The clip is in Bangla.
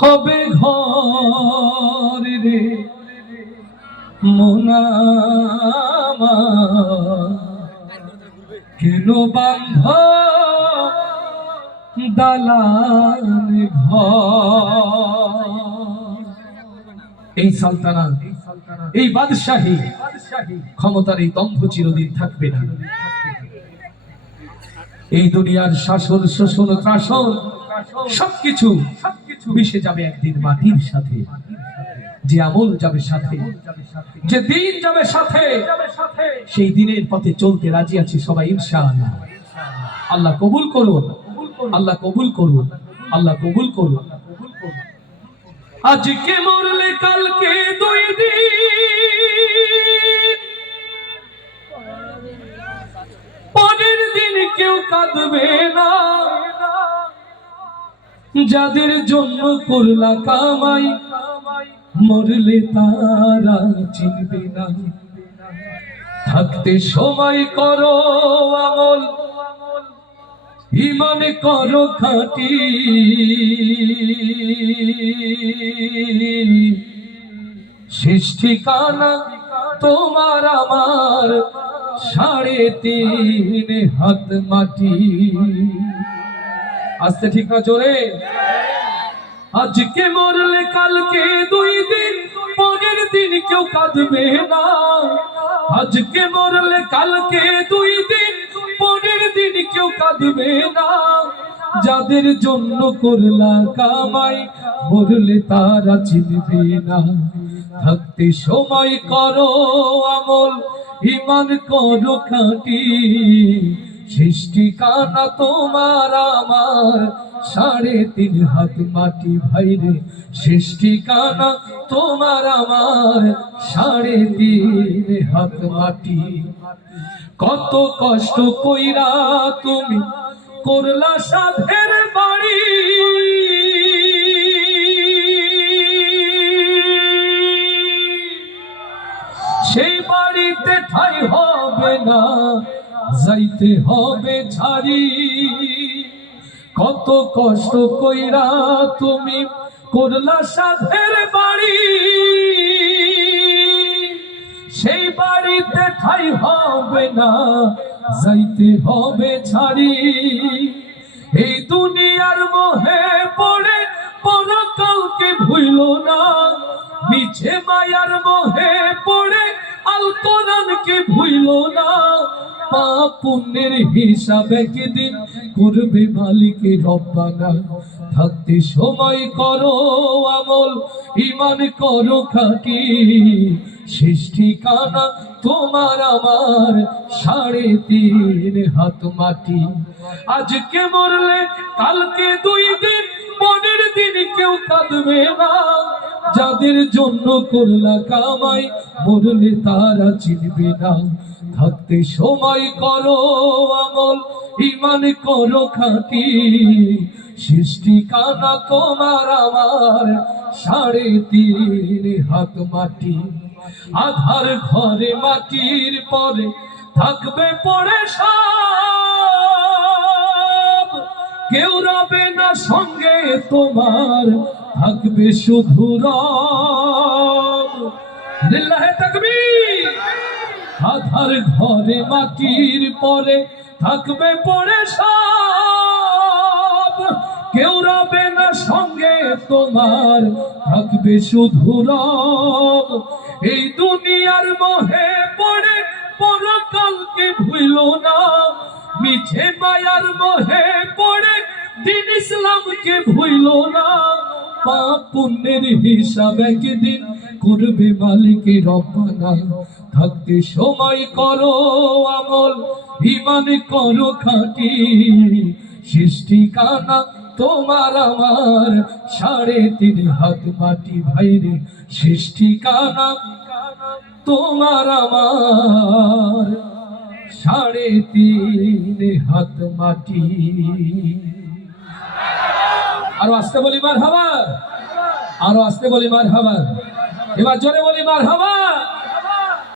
হবে ঘর রে মোনামা, কেন বান্ধ দালান ঘর। এই সালতানাত, এই বাদশাহী, ক্ষমতার এই দম্ভ চিরদিন থাকবে না। এই দুনিয়ার শাসন শোষণ ত্রাসন সবকিছু মিশে যাবে একদিন মাটির সাথে। যে আমল যাবে সাথে, যে দিন যাবে সাথে, সেই দিনের পথে চলতে রাজি আছি সবাই ইনশাআল্লাহ। আল্লাহ কবুল করুন, আল্লাহ কবুল করুন, আল্লাহ কবুল করুন। আজকে মরলে কালকে দুই দিন, পরের দিন কেউ কাঁদবে না। যাদের জন্য করলা কামাই, মরলে তারা চিনবে না। থাকতে সময় করো আমল, ঈমান করো খাঁটি। শেষ ঠিকানা তোমার আমার 3.5 হাত মাটি। আস্তে ঠিক না জোরে? আজকে মরলে কালকে দুই দিন, পরের দিন কেউ কাঁদবে না। আজকে মরলে কালকে দুই দিন, পরের দিন কেউ কাঁদবে না। যাদের জন্য করলা কামাই, মরলে তারা চিনবে না। থাকতে সময় করো আমল, ঈমান করো খাঁটি। শেষ ঠিকানা তোমার আমার 3.5 হাত মাটি। ভাইরে শেষ ঠিকানা তোমার আমার 3.5 হাত মাটি। কত কষ্ট কইরা তুমি করলা সাধের বাড়ি, সেই বাড়িতে ঠাই হবে না, যাইতে হবে ছাড়ি। কত কষ্ট কইরা তুমি করলা সাধের বাড়ি, সেই বাড়িতে ঠাই হবে না, যাইতে হবে ছাড়ি। এই দুনিয়ার মোহে পড়ে পরকালকে ভুইল না, মিছে মায়ার মোহে পড়ে আল কোরআনকে ভুইল না। পাপ পুণ্যের হিসাব একদিন করবে মালিকে রব্বানা। থাকতে সময় করো আমল, ঈমান করো খাঁটি। শেষ ঠিকানা তোমার আমার 3.5 হাত মাটি। আজকে মরলে কালকে দুই দিন, পরের দিন কেউ কাঁদবে না। যাদের জন্য করলা কামাই, মরলে তারা চিনবে না। থাকতে সময় করো আমল, ঈমান করো খাঁটি। শেষ ঠিকানা তোমার আমার 3.5 হাত মাটি। আধার ঘরে মাটির পরে থাকবে পড়ে সব, কেউ রবে না সঙ্গে তোমার, থাকবে শুধু রব। লিল্লাহে তাকবীর। আধার ঘরে মাটির পরে থাকবে পড়ে সব, কেউ রবে না সঙ্গে তোমার, থাকবে শুধু রব। এই দুনিয়ার মোহে পড়ে পরকালকে ভুইল না, মিছে মায়ার মোহে পড়ে দিন ইসলামকে ভুইল না। পাপ পুণ্যের হিসাব একদিন করবে মালিকে রব্বানা। থাকতে সময় করো আমল, ঈমান করো খাঁটি। শেষ ঠিকানা তোমার আমার 3.5 হাত মাটি। ভাইরে শেষ ঠিকানা তোমার আমার 3.5 হাত মাটি। আরো আসতে বলি মারহাবা, আরো আসতে বলি মারহাবা, এবার জোরে বলি মারহাবা।